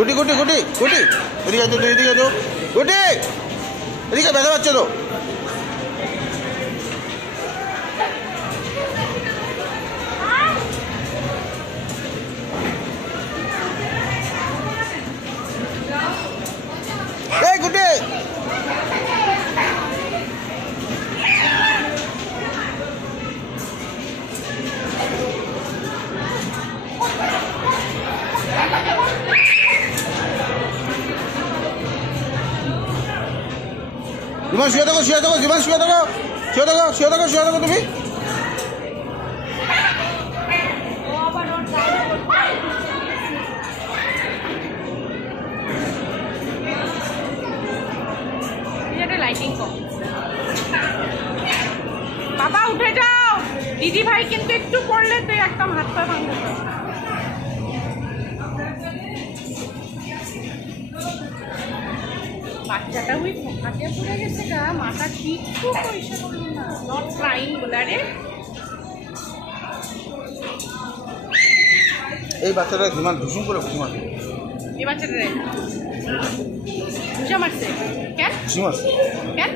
গুটি গুটি গুটি গুটি এদিকে তো এদিকে তো গুটি এদিকে ব্যথা পাচ্ছে তো এই গুটি জীবন শুয়ে থাকো জীবন শুয়ে থাকো তুমি লাইটিং কম বাবা উঠে যাও দিদি ভাই কিন্তু একটু পড়লে তুই একদম হাত পা ভাঙবে বাচ্চাটা ওই হাতে পড়ে গেছে গা মাথা কিচ্ছু পয়সা করলো না নট ট্রাইং বলারে এই বাচ্চাটা ঘুমান ভীষণ করে ঘুমান এই বাচ্চাটা ঘুষা মারছে কেন ঘুষি মারছে কেন